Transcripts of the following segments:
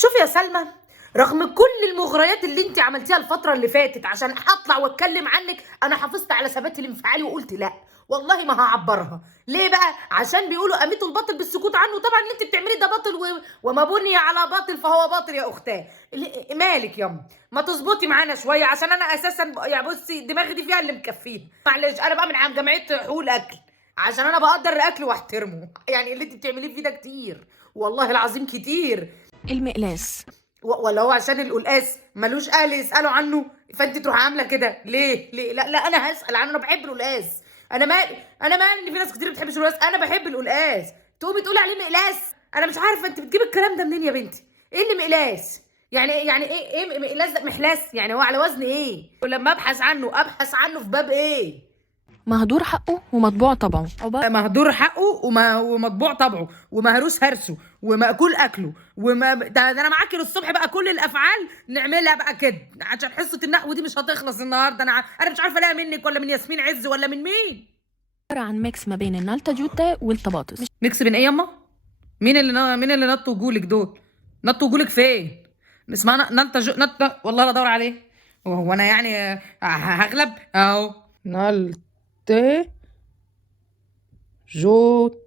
شوفي يا سلمى، رغم كل المغريات اللي انت عملتيها الفترة اللي فاتت عشان اطلع واتكلم عنك، انا حافظت على ثباتي الانفعالي وقلت لا والله ما هعبرها. ليه بقى؟ عشان بيقولوا اميت الباطل بالسكوت عنه. طبعا اللي انت بتعمليه ده باطل وما بني على باطل فهو باطل يا اختاه. مالك ياما؟ ما تظبطي معانا شويه، عشان انا اساسا يعني بصي دماغي دي فيها اللي مكفيها. معلش انا بقى من عن جمعيه حقوق الاكل، عشان انا بقدر الاكل واحترمه. يعني اللي انت بتعمليه فيه ده كتير، والله العظيم كتير. المقلاس. ولا هو عشان القلقاس ملوش اهل يسالوا عنه فانت تروحي عامله كده ليه؟ لا لا، انا هسال عنه. انا بحب القلقاس. انا مالي ان في ناس كتير ما بتحبش القلقاس. انا بحب القلقاس. تقومي تقولي عليه مقلاس؟ انا مش عارفه انت بتجيبي الكلام ده منين يا بنتي. ايه اللي مقلاس؟ يعني ايه مقلاس ده؟ محلاس يعني هو على وزن ايه؟ ولما ابحث عنه في باب ايه؟ مهدور حقه ومطبوع طبعه. مهدور حقه ومطبوع طبعه ومهروس هرسه ومأكول اكله ده انا معاكي للصبح بقى. كل الافعال نعملها بقى كده عشان حصه النحو دي مش هتخلص النهارده. انا مش عارفه الاقيها منك ولا من ياسمين عز ولا من مين. عبارة عن ميكس ما بين النالتا جوتا والطباطس. ميكس بين ايه ياما؟ مين اللي نطوا جولك دول؟ نطوا جولك فين؟ اسمها نطه والله لا ادور عليه. هو انا يعني هغلب اهو. نالت جوت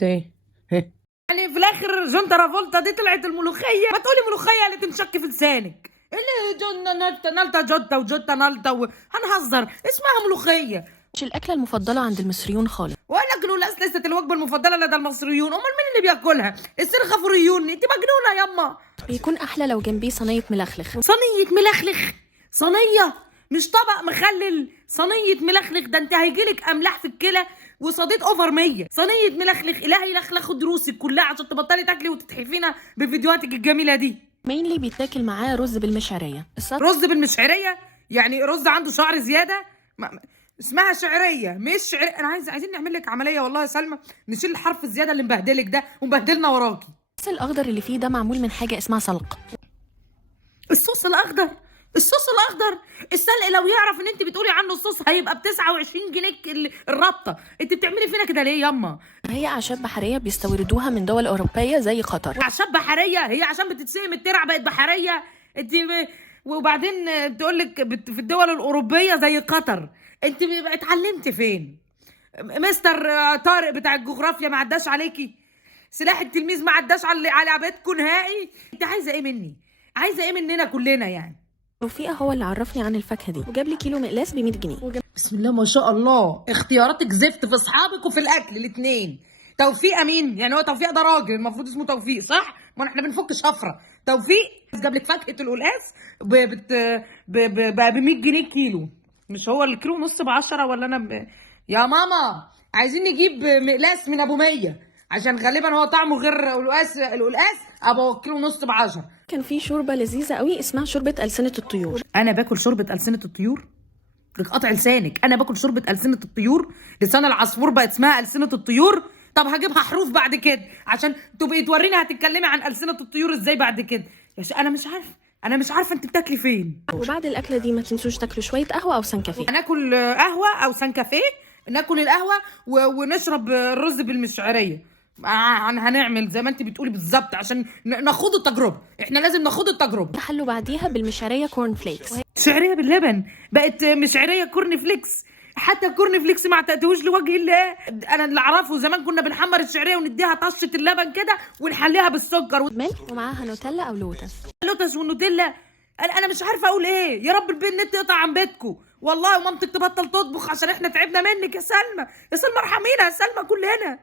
يعني في الاخر جون ترافولتا دي طلعت الملوخيه. ما تقولي ملوخيه اللي تنشك في لسانك. اللي جون نالتا جوتا وجوتا نالتا هنهزر، اسمها ملوخيه. مش الأكلة المفضلة عند المصريون خالص. والاكل ليست الوجبه المفضله لدى المصريون. امال مين اللي بياكلها؟ السرخفوريون. انت مجنونه ياما. بيكون أحلى لو جنبيه صينية ملخلخ. صينيه ملخلخ؟ صينيه مش طبق مخلل. صينيه ملخلخ ده انت هيجيلك املاح في الكلى وصديد اوفر 100. صينيه ملخلخ الهي يلخلخ دروسك كلها عشان تبطلي تاكلي وتتحفينا بفيديوهاتك الجميله دي. مينلي بيتاكل معاه رز بالمشعرية. رز بالمشعريه؟ يعني رز عنده شعر زياده؟ اسمها شعريه مش شعريه. انا عايزين نعمل لك عمليه والله يا سلمى، نشيل الحرف الزياده اللي مبهدلك ده ومبهدلنا وراكي. الصوص الأخضر اللي فيه ده معمول من حاجة اسمها سلق. الصوص الاخضر؟ الصوص الاخضر السلق لو يعرف ان انت بتقولي عنه الصوص هيبقى ب 29 جنيه الرابطه. انت بتعملي فينا كده ليه ياما؟ هي أعشاب بحرية بيستوردوها من دول أوروبية زي قطر. اعشاب بحريه؟ هي عشان بتتسقي من الترع بقت بحريه؟ انت وبعدين تقول لك في الدول الاوروبيه زي قطر. انت اتعلمتي فين؟ مستر طارق بتاع الجغرافيا ما عداش عليكي؟ سلاح التلميذ ما عداش على بيتكم نهائي؟ انت عايزه ايه مني؟ عايزه ايه مننا كلنا يعني؟ رفيقة هو اللي عرفني عن الفاكهة دي وجاب لي كيلو مقلاس ب 100 جنيه. بسم الله ما شاء الله، اختياراتك زفت في اصحابك وفي الاكل الاثنين. توفيق امين؟ يعني هو توفيق ده راجل المفروض اسمه توفيق صح؟ ما احنا بنفك شفره. توفيق جاب لك فاكهه القلقاس ب 100 جنيه كيلو. مش هو الكيلو نص ب 10 ولا انا يا ماما عايزين نجيب مقلاس من ابو 100 عشان غالبا هو طعمه غير القلقاس ابو كيلو نص ب 10. كان في شوربة لذيذة قوي اسمها شوربة ألسنة الطيور. انا باكل شوربه ألسنة الطيور؟ قطع لسانك. انا باكل شوربه ألسنة الطيور؟ لسان العصفور بقت اسمها ألسنة الطيور؟ طب هجيبها حروف بعد كده عشان تبقي توريني هتتكلمي عن ألسنة الطيور ازاي بعد كده. انا مش عارفه انت بتاكلي فين. وبعد الأكلة دي ما تنسوش تاكلوا شوية قهوة أو سنكافيه. هناكل قهوه او سنكافيه. ناكل القهوه ونشرب الرز بالمشعريه. هنعمل زي ما انت بتقولي بالظبط عشان ناخد التجربه. احنا لازم ناخد التجربه. حلوا بعديها بالمشعرية كورن فليكس. شعريه باللبن بقت مشعريه كورن فليكس. حتى الكورن فليكس ما اعتقدوش لوجه الله. انا اللي اعرفه زمان كنا بنحمر الشعريه ونديها طشه اللبن كده ونحليها بالسكر ومعاها نوتيلا او لوتس. لوتس والنوتيلا. انا مش عارفه اقول ايه. يا رب النت يقطع عن بيتكم والله، ومامتك تبطل تطبخ عشان احنا تعبنا منك يا سلمى. يا سلمى ارحمينا يا سلمى كلنا.